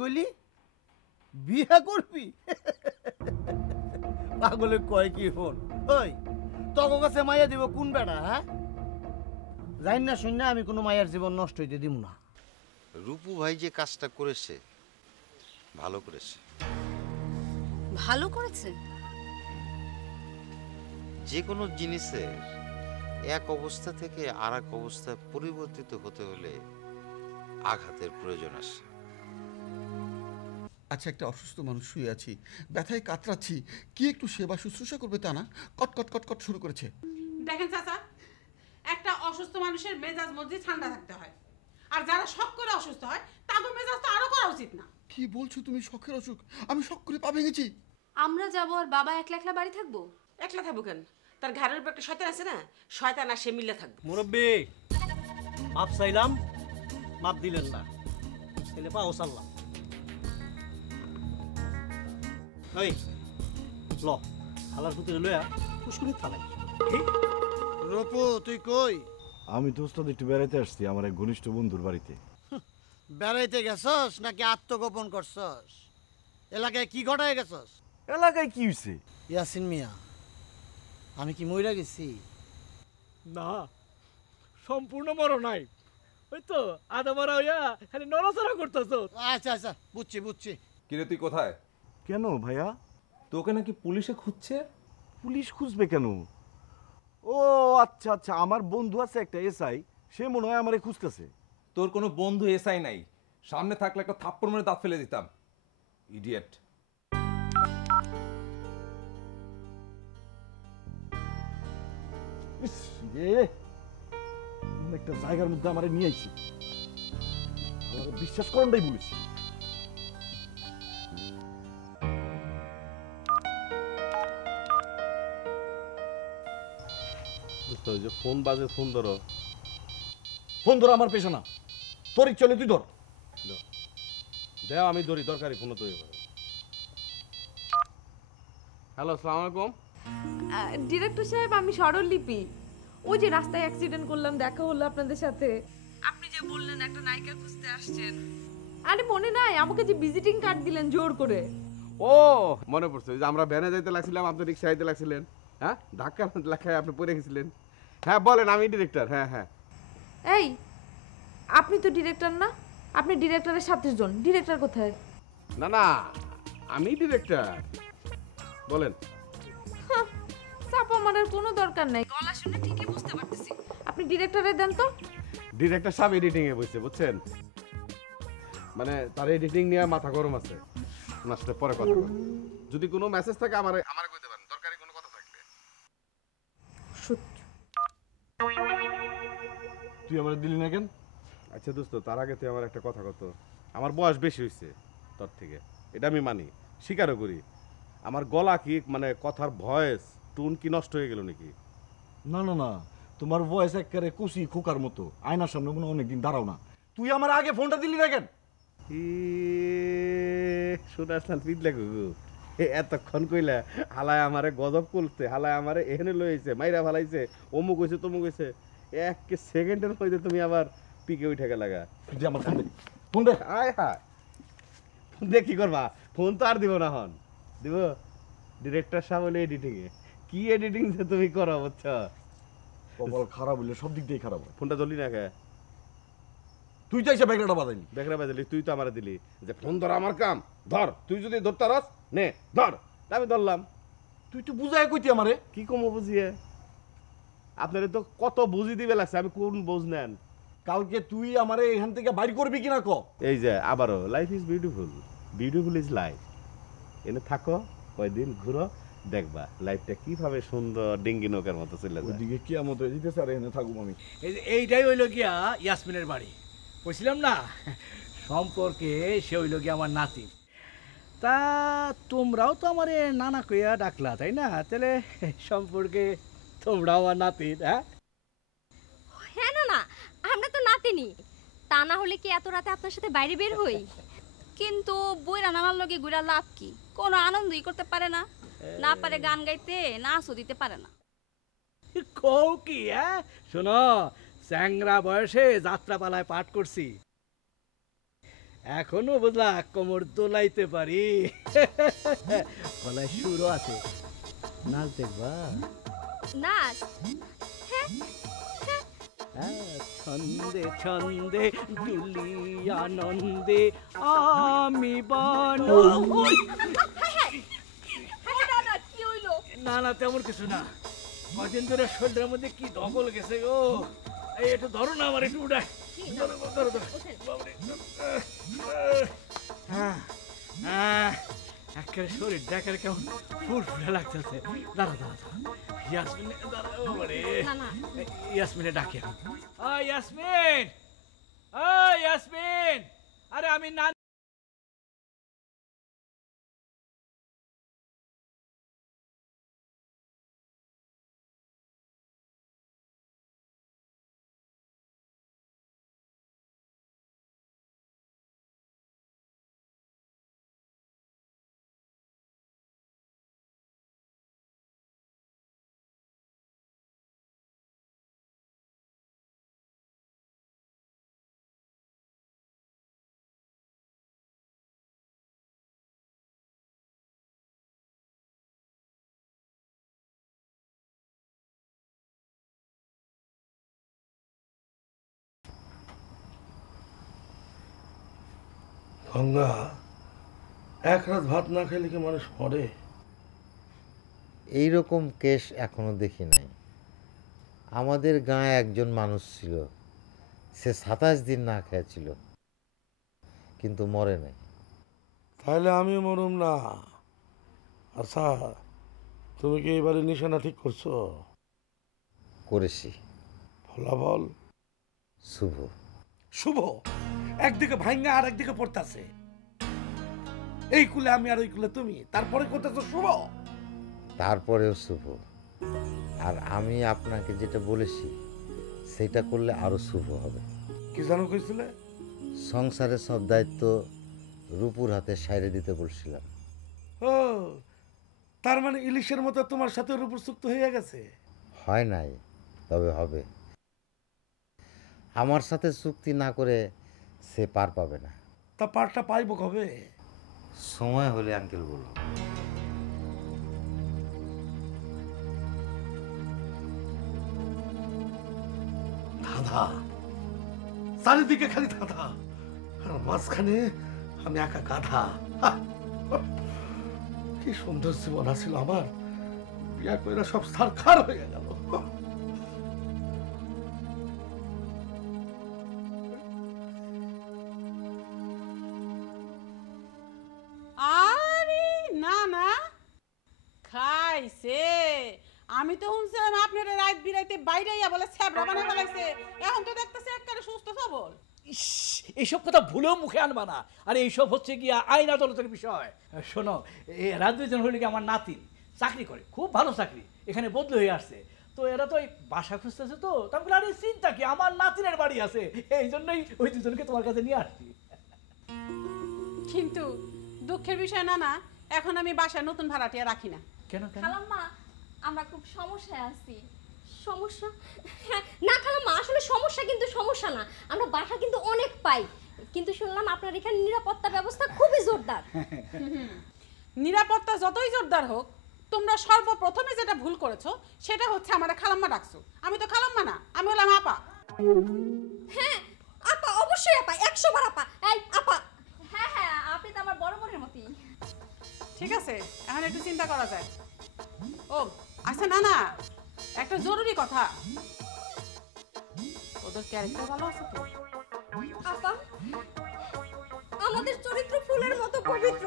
কইলি বিয়া করবি? পাগলে কয় কি হন? ওই তোর কাছে মাইয়া দিব কোন বেটা? হ্যাঁ, জানি না শুন না, আমি কোনো মায়ের জীবন নষ্ট হইতে দিব না। রূপু ভাই যে কাজটা করেছে ভালো করেছে। ভালো করেছে? যে কোনো জিনিসের এক অবস্থা থেকে আর এক অবস্থায় পরিবর্তিত হতে হলে আঘাতের প্রয়োজন আসে। আচ্ছা, একটা অসুস্থ মানুষ শুয়ে আছি, ব্যথায় কাতরাচ্ছি, কি একটু সেবা শুশ্রূষা করবে তা না, কট কট কট কট শুরু করেছে। দেখেন চাচা, একটা অসুস্থ মানুষের মেজাজ মধ্যে ঠান্ডা থাকতে হয়, আর যারা শখ করে অসুস্থ হয় তাদের মেজাজ তো আরো করা উচিত না। কি বলছো তুমি? শখের অসুখ? আমি শখ করে পা ভেঙেছি। আমরা যাবো আর বাবা একলা একলা বাড়ি থাকবো? একলা থাকবো কেন? তার ঘরের উপর একটা শয়তান আছে না, শয়তান আর সে মিলে থাকবো। মুরব্বি, মাপ চাইলাম, মাপ দিলেন না, ছেলে পাও চাললাম। ওই ল থালার পুতুলে লয়া পুষ্কুনি থালাই। রূপু তুই কই? আমি তো ওস্তাদ একটু বেড়াইতে আসছি আমার এক ঘনিষ্ঠ বন্ধুর বাড়িতে। বেড়াইতে গেছস নাকি আত্মগোপন করছস? এলাকায় কি ঘটায় গেছস? এলাকায় কি হয়েছে? ইয়াসিন মিয়া, আমি কি মইরা গেছি? না, সম্পূর্ণ মরো নাই, ওই তো আধা মরা হইয়া খালি নড়াচড়া করতেছ। আচ্ছা আচ্ছা, বুঝছি বুঝছি। কিরে তুই কোথায়? কেন ভাইয়া? তোকে নাকি পুলিশে খুঁজছে। পুলিশ খুঁজবে কেন? ও আচ্ছা আচ্ছা, আমার বন্ধু আছে একটা এসআই, সে মনে হয় আমারে খুঁজতেছে। তোর কোনো বন্ধু এসআই নাই, সামনে থাকলে একটা থাপ্পড় মেরে দাঁত ফেলে দিতাম। ইডিয়েট। একটা জায়গার মধ্যে আমারে নিয়ে আইছি, আমাকে বিশ্বাস করেনটাই বলেছি। ফোন বাজে, ফোন ধরো। ফোন ধরো আমার পেশা না, তোর চলে তুই ধর। দেও আমি ধরি, দরকারি ফোন তৈরি করো। হ্যালো, আসসালামু আলাইকুম। ডিরেক্টর সাহেব, আমি স্বরলিপি। ওই যে রাস্তায় অ্যাক্সিডেন্ট করলাম, দেখা হলো আপনাদের সাথে। আপনি যে বললেন একটা নায়িকা খুঁজতে আসছেন, আরে মনে নাই আমাকে যে ভিজিটিং কার্ড দিলেন জোর করে? ও মনে পড়ছে, যে আমরা ভ্যানে যাইতে লাগছিলাম, আপনি রিক্সা যাইতে লাগছিলেন। হ্যাঁ, ধাক্কা লেখায় আপনি পড়ে গেছিলেন। হ্যাঁ বলেন, আমি ডিরেক্টর। হ্যাঁ হ্যাঁ। এই, আপনি তো ডিরেক্টর না? আপনি ডিরেক্টরের 27 জন, ডিরেক্টর কোথায়? না না, আমি ডিরেক্টর। বলেন। চাপা মারার কোনো দরকার নাই, গলা শুনে ঠিকই বুঝতে পারতেছি। আপনি ডিরেক্টরে দেন তো। ডিরেক্টর সাহেব এডিটিং এ বসে, বুঝছেন, মানে তার এডিটিং নিয়ে মাথা গরম আছে। ওনার সাথে পরে কথা বলবো। যদি কোনো মেসেজ থাকে আমারে কইতে পারেন, দরকারি কোনো কথা থাকলে। তুই আমার দিলি না কেন? আচ্ছা দোস্ত, তার আগে তুই আমার একটা কথা কত। আমার বয়স বেশি হয়েছে তোর থেকে, এটা আমি মানি, স্বীকারও করি। আমার গলা কি, মানে কথার ভয়েস টোন কি নষ্ট হয়ে গেল নাকি? না না না, তোমার ভয়েস একেবারে কুচি খোকার মতো। আয়নার সামনে কোনো অনেকদিন দাঁড়াও না। তুই আমার আগে ফোনটা দিলি না কেন? শোনার পিদলে গুগু, এতক্ষণ কইলা হালায় আমারে গজব করতে, হালায় আমারে এখানে লইছে, মাইরা ফালাইছে, অমুক হয়েছে তমুক হয়েছে। এক সেকেন্ডের মধ্যে তুমি আবার পিকে উঠে গেলাগা। আমার ফোন দে, ফোন দে। আয় হায়, ফোন দিয়ে কি করবা? ফোন তো আর দিব না, হন দিব। ডিরেক্টর সাহেব হলে এডিটিং এ, কি এডিটিং যে তুমি করো বুঝছো? কপাল খারাপ হইলে সব দিক দিয়ে খারাপ হয়। ফোনটা ধরলি না কে? তুই তো এসে ব্যাগটা বাজাইলি। ব্যাগটা বাজালি তুই, তো আমারে দিলি যে ফোন ধর, আমার কাম ধর। তুই যদি ধরতে রাস নে ধর, আমি ধরলাম। তুই তো বুঝায় কইতি আমারে। কি কম বুঝিয়ে? আপনারে তো কত বুঝি দিবে লাগছে, আমি কোন বুঝ নেন? কালকে তুই আমারে এখান থেকে বাইর করবি কিনা ক? এই যে আবারও, life is beautiful, beautiful is life. এনে থাকো কয়দিন, ঘুরো, দেখবা লাইফটা কিভাবে সুন্দর ডিঙ্গি নৌকার মতো চলে যায়। ওইদিকে কিয়ামত হয়ে যেতেছে আর এখানে থাকুম আমি। এইটাই হইল গিয়া ইয়াসমিনের বাড়ি। বলছিলাম না সম্পর্কে সে হইল গিয়া আমার নাতি। তা তোমরাও তো আমার নানা কইয়া ডাকলা, তাই না? তাহলে সম্পর্কে তোমরাও আমার নাতি। হ্যাঁ হ্যাঁ, না না, আমরা তো নাতিনি। তা না হলে কি এত রাতে আপনার সাথে বাইরে বের হই? কিন্তু বইরা নানার লগে গুড়া লাভ কি? কোনো আনন্দই করতে পারে না, না পারে গান গাইতে, নাচও দিতে পারে না। কও কি? হ্যাঁ শোনো, চ্যাংরা বয়সে যাত্রাপালায় পাঠ করছি। এখনো বুঝলা কোমর দোলাইতে পারি। গলায় সুরও আছে, নাচ দেখবা? নাচ? ছন্দে ছন্দে দুলি আনন্দে আমি বানো। না না তেমন কিছু না, কদিন ধরে শরীরের মধ্যে কি দখল গেছে গো। এই একটু ধরো না আমার, একটু উঠায় ধরো ধরো ধরো। একেবারে শরীর দেখার কেমন ফুরফুরে লাগতেছে। দাঁড়া দাঁড়া ইয়াসমিন, ইয়াসমিনে ডাকে। ইয়াসমিন, ইয়াসমিন, আরে আমি না গঙ্গা, এক রাত ভাত না খেলে কি মানুষ মরে? এইরকম কেস এখনো দেখি নাই। আমাদের গাঁয়ে একজন মানুষ ছিল, সে 27 দিন না খেয়েছিল, কিন্তু মরে নাই। তাহলে আমি মরুম না। আচ্ছা, তুমি কি এবারে নিশানা ঠিক করছো? করেছি। ফলাফল শুভ। শুভ একদিকে ভাঙ্গা আর একদিকে পড়তাছে। এই কুলে আমি আর ওই কুলে তুমি, তারপরে করতেছো শুভ। তারপরেও শুভ। আর আমি আপনাকে যেটা বলেছি সেটা করলে আরো শুভ হবে। কি জানো কইছিলে? সংসারের সব দায়িত্ব রূপুর হাতে সাইরে দিতে বলছিলাম। ও, তার মানে ইলিশের মতো তোমার সাথে রূপুর চুক্তি হয়ে গেছে? হয় নাই, তবে হবে। আমার সাথে চুক্তি না করে সে পার পাবে না। তা পারটা পাইব কবে? সময় হলে আঙ্কেল বলবো। ধাঁধা, চারিদিকে খালি ধাঁধা, আর মাঝখানে আমি একা গাধা। কি সুন্দর জীবন আছিল আমার, বিয়া কইরা সব সারখার হয়ে গেল। আরে না না, খাইছে। আমি তো শুনছিলাম আপনার রাত বিরাইতে বাইরে বলে ছ্যাবড়া বানায় ফেলাইছে, এখন তো দেখতেছে একেবারে সুস্থ সবল। এইসব কথা ভুলেও মুখে আনবা না। আর এইসব হচ্ছে গিয়া আইন আদালতের বিষয়। শোনো, এরা দুজন হইলে কি আমার নাতিন, চাকরি করে, খুব ভালো চাকরি, এখানে বদলি হয়ে আসছে। তো এরা তো এই বাসা খুঁজতেছে, তো তারপরে আরে চিন্তা কি, আমার নাতিনের বাড়ি আছে, এই জন্যই ওই দুজনকে তোমার কাছে নিয়ে আসছি। কিন্তু দুঃখের বিষয় না না, এখন আমি বাসায় নতুন ভাড়াটিয়া রাখি না। কেন? খালাম্মা, আমরা খুব সমস্যায় আছি। সমস্যা? না খালাম্মা, আসলে সমস্যা কিন্তু সমস্যা না, আমরা বাসা কিন্তু অনেক পাই, কিন্তু শুনলাম আপনার এখানে নিরাপত্তা ব্যবস্থা খুবই জোরদার। নিরাপত্তা যতই জোরদার হোক, তোমরা সর্বপ্রথমে যেটা ভুল করেছো সেটা হচ্ছে আমার খালাম্মা ডাকছো। আমি তো খালাম্মা না, আমি হলাম আপা। হ্যাঁ আপা, অবশ্যই আপা, 100 বার আপা। এই আপা। হ্যাঁ হ্যাঁ, আপনি তো আমার বড় বোনের মতই। ঠিক আছে, এখন একটু চিন্তা করা যায়। ও আচ্ছা, না না, একটা জরুরি কথা, ওদের ক্যারেক্টার ভালো আছে তো? আপা, আমাদের চরিত্র ফুলের মতো পবিত্র,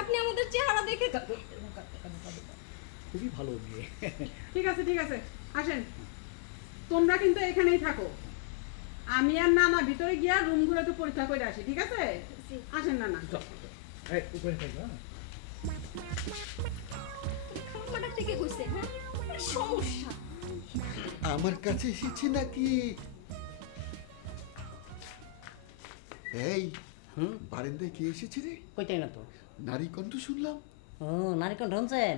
আপনি আমাদের চেহারা দেখে খুবই ভালো মেয়ে। ঠিক আছে ঠিক আছে, আসেন। তোমরা কিন্তু এখানেই থাকো, আমি আর নানা ভিতরে গিয়া রুমগুলো একটু পরীক্ষা করে আসি, ঠিক আছে? আসেন নানা। উপরে থাকবে। খাবারটা থেকে কইছে, হ্যাঁ সমস্যা। আমার কাছে এসেছি নাকি? এই বারান্দায় কে এসেছে রে? কইতাই না তো। নারী কণ্ঠ শুনলাম। ও, নারী কণ্ঠ শুনছেন?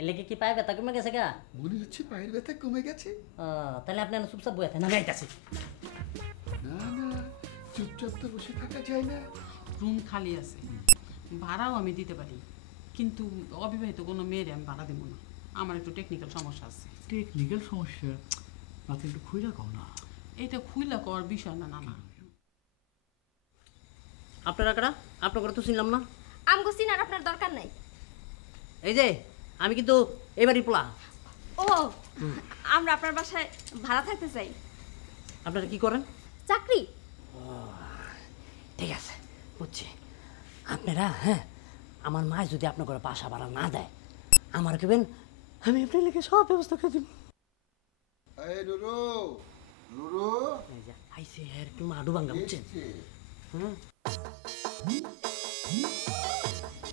এলে কি পায়ে ব্যথা কমে গেছে গা? মনে হচ্ছে পায়ের ব্যথা কমে গেছে। তাহলে আপনি চুপচাপ বয়ে থাকেন, আমি আইতাছি। না না, চুপচাপ তো বসে থাকা যায় না। রুম খালি আছে, ভাড়াও আমি দিতে পারি, কিন্তু অবিবাহিত কোনো মেয়েরে আমি ভাড়া দেবো না। আমার একটু টেকনিক্যাল সমস্যা আছে। টেকনিক্যাল সমস্যা? আপনি একটু খুইলা কও না। এইটা খুইলা করার বিষয় না। না আপনারা কারা? আপনার তো চিনলাম না। আমগো চিনার আপনার দরকার নাই। এই যে আমি কিন্তু এবারই পোলা। ও, আমরা আপনার বাসায় ভাড়া থাকতে চাই। আপনারা কি করেন? চাকরি। ঠিক আছে, বুঝছি। আপনারা হ্যাঁ, আমার মা যদি আপনার ঘরে বাসা ভাড়া না দেয়, আমার কেবেন, আমি আপনার লেগে সব ব্যবস্থা করে দিব। এই নুরু, নুরু আইসে আর একটু মাডু ভাঙ্গা, বুঝছেন? হুম।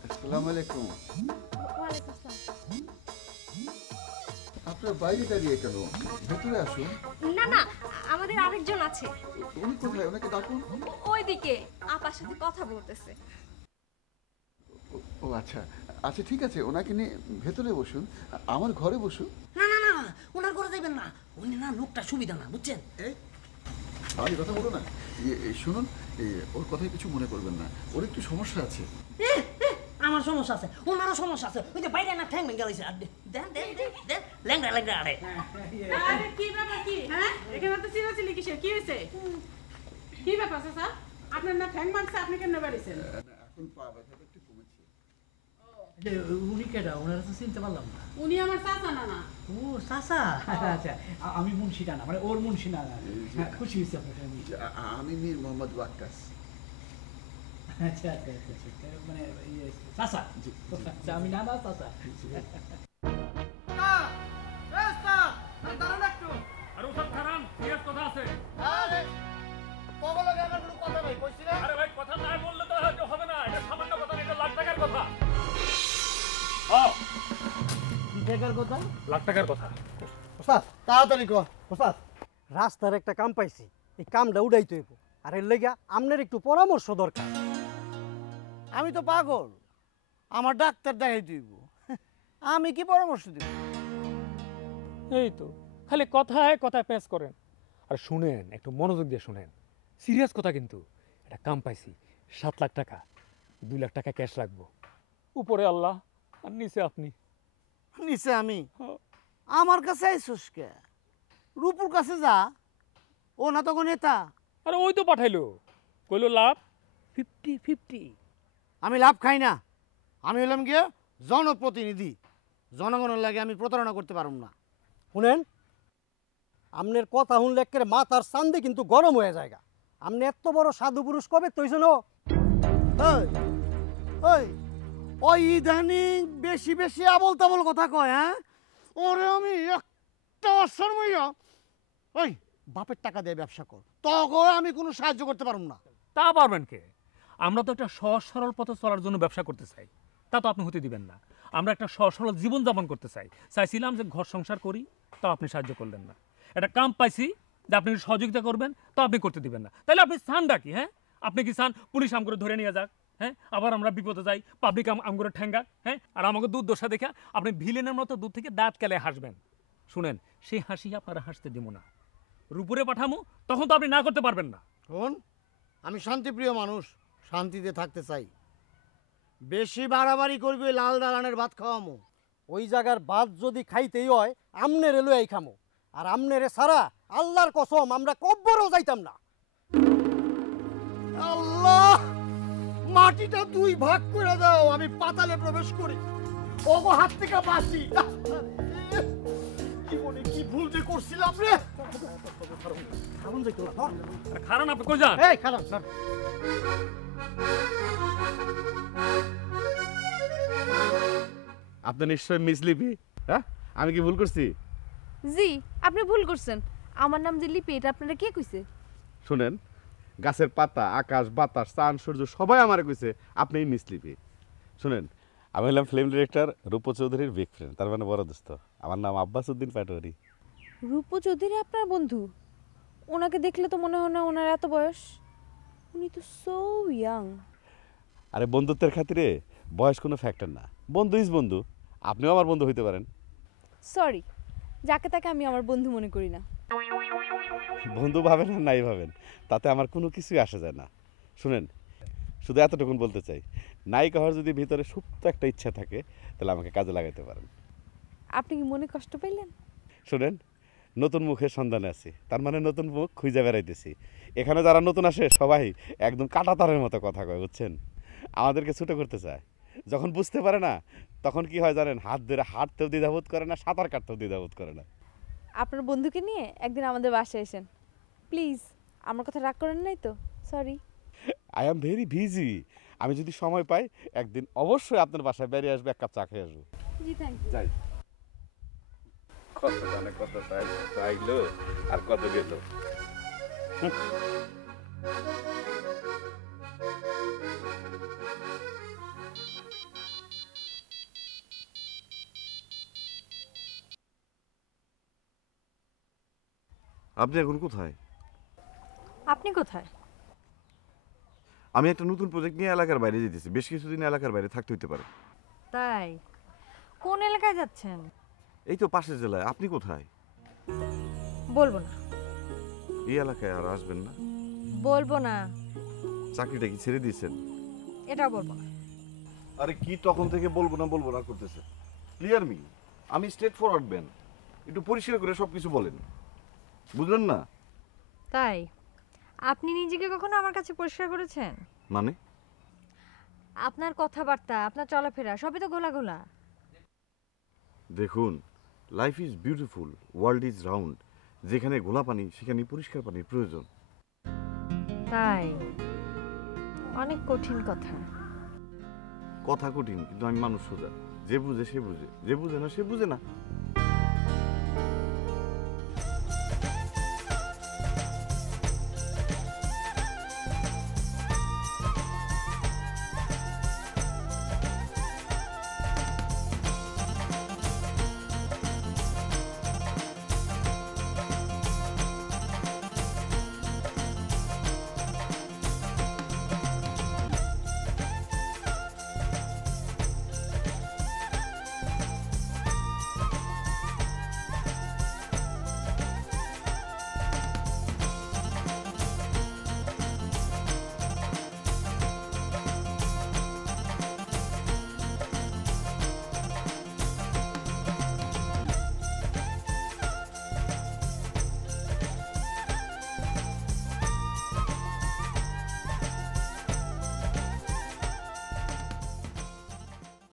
আসসালামু আলাইকুম। আপনার বাইরে দাঁড়িয়ে কেন? ভেতরে আসুন। না না, আমাদের আরেকজন আছে। উনি কোথায়? ওনাকে ডাকুন। ওইদিকে আপার সাথে কথা বলতেছে। ও আচ্ছা আচ্ছা, ঠিক আছে, ওনাকে নিয়ে ভেতরে বসুন, আমার ঘরে বসুন। না না না, ওনার ঘরে যাবেন না, উনি না লোকটা সুবিধা না, বুঝছেন? আমি কথা বলো না, শুনুন, ওর কথায় কিছু মনে করবেন না, ওর একটু সমস্যা আছে। আমার সমস্যা আছে, ওনারও সমস্যা আছে। ওই যে বাইরে না ঠ্যাং ভেঙে গেছে। দেন দেন দেন দেন, ল্যাংড়া ল্যাংড়া। আরে আরে কি ব্যাপার কি? হ্যাঁ, এখানে তো চিল্লাচিল্লি কিসের? কি হয়েছে? কি ব্যাপার স্যার? আপনার না ঠ্যাং মারছে, আপনি কেন বাড়িছেন? এখন পা ব্যথাটা একটু কমেছে। উনি কেডা? ওনারা তো চিনতে পারলাম না। উনি আমার চাচা না। ও চাচা, আচ্ছা। আমি মুন্সিটা না, মানে ওর মুন্সি না। খুশি হয়েছি আপনার। আমি মীর মোহাম্মদ ওয়াক্কাস। আচ্ছা আচ্ছা আচ্ছা, মানে চাচা। আচ্ছা, আমি না না চাচা। আর ওসব খারাপ সিরিয়াস কথা আছে। আরে কবল লাগে আমার কোনো কথা নাই, কইছি না? আরে ভাই, কথা না বললে তো হয়তো হবে না। এটা সামান্য কথা না, এটা লাখ টাকার কথা। কি টাকার কথা? লাখ টাকার কথা। ওস্তাদ তাড়াতাড়ি কর। ওস্তাদ, রাস্তার একটা কাম পাইছি, এই কামটা উড়াইতে হইব। আর এর লাগা আপনার একটু পরামর্শ দরকার। আমি তো পাগল, আমার ডাক্তার দেখাই দিব। আমি কি পরামর্শ দিব? এই তো খালি কথায় কথায় পেশ করেন। আর শুনেন, একটু মনোযোগ দিয়ে শুনেন, সিরিয়াস কথা কিন্তু। এটা কাম পাইছি, 7 লাখ টাকা, 2 লাখ টাকা ক্যাশ রাখবো। উপরে আল্লাহ আর নিচে আপনি। নিচে আমি? আমার কাছে আইসুস কে? রূপুর কাছে যা, ও না তখন নেতা। আরে ওই তো পাঠাইলো, কইলো লাভ 50-50। আমি লাভ খাই না, আমি হলাম গিয়ে জনপ্রতিনিধি। জনগণের লাগে আমি প্রতারণা করতে পারব না। শুনেন, আপনার কথা শুনলে একেবারে মাথার চান্দে কিন্তু গরম হয়ে যায়। আপনি এত বড় সাধু পুরুষ কবে তৈছেন? ওই ইদানিং বেশি বেশি আবল তাবল কথা কয়। হ্যাঁ, ওরে আমি একটা অসর মইয়া, ওই বাপের টাকা দিয়ে ব্যবসা কর, তখন আমি কোনো সাহায্য করতে পারব না। তা পারবেন কে? আমরা তো একটা সহজ সরল পথে চলার জন্য ব্যবসা করতে চাই, তা তো আপনি হতে দিবেন না। আমরা একটা সহজ সরল জীবনযাপন করতে চাইছিলাম যে ঘর সংসার করি, তাও আপনি সাহায্য করলেন না। একটা কাম পাইছি যে আপনি সহযোগিতা করবেন, তো আপনি করতে দিবেন না। তাহলে আপনি চানটা কি? হ্যাঁ, আপনি কি চান পুলিশ আমগুলো ধরে নিয়ে যাক? হ্যাঁ, আবার আমরা বিপদে যাই, পাবলিক আমগুলো ঠ্যাঙ্গাক। হ্যাঁ, আর আমাকে দুধ দোষা দেখে আপনি ভিলেনের মতো দূর থেকে দাঁত কেলে হাসবেন। শুনেন, সেই হাসি আপনারা হাসতে দিব না। রূপুরে পাঠামো, তখন তো আপনি না করতে পারবেন না। শোন, আমি শান্তিপ্রিয় মানুষ, শান্তিতে থাকতে চাই। বেশি বাড়াবাড়ি করবি, লাল দালানের ভাত খাওয়ামো। ওই জায়গার ভাত যদি খাইতেই হয়, আমনের লই খামো। আর আমনেরে ছাড়া আল্লাহর কসম আমরা কব্বরও যাইতাম না। আল্লাহ, মাটিটা 2 ভাগ করে দাও, আমি পাতালে প্রবেশ করি, ওগো হাত থেকে বাঁচি। জীবনে কি ভুল যে করছিলাম রে। কারণ আপনি কই যান? এই খারাপ স্যার, আপনি নিশ্চয় মিসলিপি। হ্যাঁ, আমি কি ভুল করছি? জি, আপনি ভুল করছেন। আমার নাম যে লিপি, এটা আপনারা কে কইছে? শুনেন, গাছের পাতা, আকাশ, বাতাস, চাঁদ, সূর্য সবাই আমারে কইছে আপনি মিসলিপি। শুনেন, আমি হলাম ফিল্ম ডিরেক্টর রূপ চৌধুরীর বিগ ফ্রেন্ড, তার মানে বড় দোস্ত। আমার নাম আব্বাস উদ্দিন পাটোয়ারি। রূপ চৌধুরী আপনার বন্ধু? ওনাকে দেখলে তো মনে হয় না ওনার এত বয়স। উনি তো সো ইয়াং। আরে বন্ধুত্বের খাতিরে বয়স কোনো ফ্যাক্টর না, বন্ধু ইজ বন্ধু। আপনিও আমার বন্ধু হইতে পারেন। সরি, যাকে তাকে আমি আমার বন্ধু মনে করি না। বন্ধু ভাবেন আর নাই ভাবেন, তাতে আমার কোনো কিছুই আসে যায় না। শুনেন, শুধু এতটুকুন বলতে চাই, নায়িকা হওয়ার যদি ভিতরে সুপ্ত একটা ইচ্ছা থাকে তাহলে আমাকে কাজে লাগাইতে পারেন। আপনি কি মনে কষ্ট পেলেন? শুনেন, নতুন মুখের সন্ধানে আছি, তার মানে নতুন মুখ খুঁজে বেড়াইতেছি। এখানে যারা নতুন আসে সবাই একদম কাঁটাতারের মতো কথা কয়, বুঝছেন? আমাদেরকে ছুটো করতে চায়। যখন বুঝতে পারে না তখন কি হয় জানেন, হাত ধরে হাঁটতেও দ্বিধাবোধ করে না, সাঁতার কাটতেও দ্বিধাবোধ করে না। আপনার বন্ধুকে নিয়ে একদিন আমাদের বাসায় এসেন প্লিজ। আমার কথা রাগ করেন নাই তো? Sorry. I am very busy. আমি যদি সময় পাই একদিন অবশ্যই আপনার বাসায় বেরিয়ে আসবো, এক কাপ চা খেয়ে আসবো। জি থ্যাংক ইউ। যাই। কত জানে কত চাইলো আর কত গেল। আপনি এখন কোথায়? আপনি কোথায়? আমি একটা নতুন প্রজেক্ট নিয়ে এলাকার বাইরে যেতেছি, বেশ কিছুদিন এলাকার বাইরে থাকতে হইতে পারে। তাই? কোন এলাকায় যাচ্ছেন? এই তো পাশের জেলায়। আপনি কোথায়? বলবো না। এই এলাকায় আর আসবেন না? বলবো না। চাকরিটা কি ছেড়ে দিয়েছেন? এটাও বলবো না। আরে কি তখন থেকে বলবো না করতেছে? ক্লিয়ার মি, আমি স্ট্রেট ফরওয়ার্ড ম্যান, একটু পরিষ্কার করে সবকিছু বলেন, বুঝলেন না? তাই? আপনি নিজেকে কখনো আমার কাছে পরিষ্কার করেছেন? মানে? আপনার কথাবার্তা, আপনার চলাফেরা সবই তো গোলা গোলা। দেখুন, life is beautiful, world is round. যেখানে গোলা পানি সেখানে পরিষ্কার পানির প্রয়োজন। তাই? অনেক কঠিন কথা। কথা কঠিন, কিন্তু আমি মানুষ সোজা। যে বুঝে সে বুঝে, যে বুঝে না সে বুঝে না।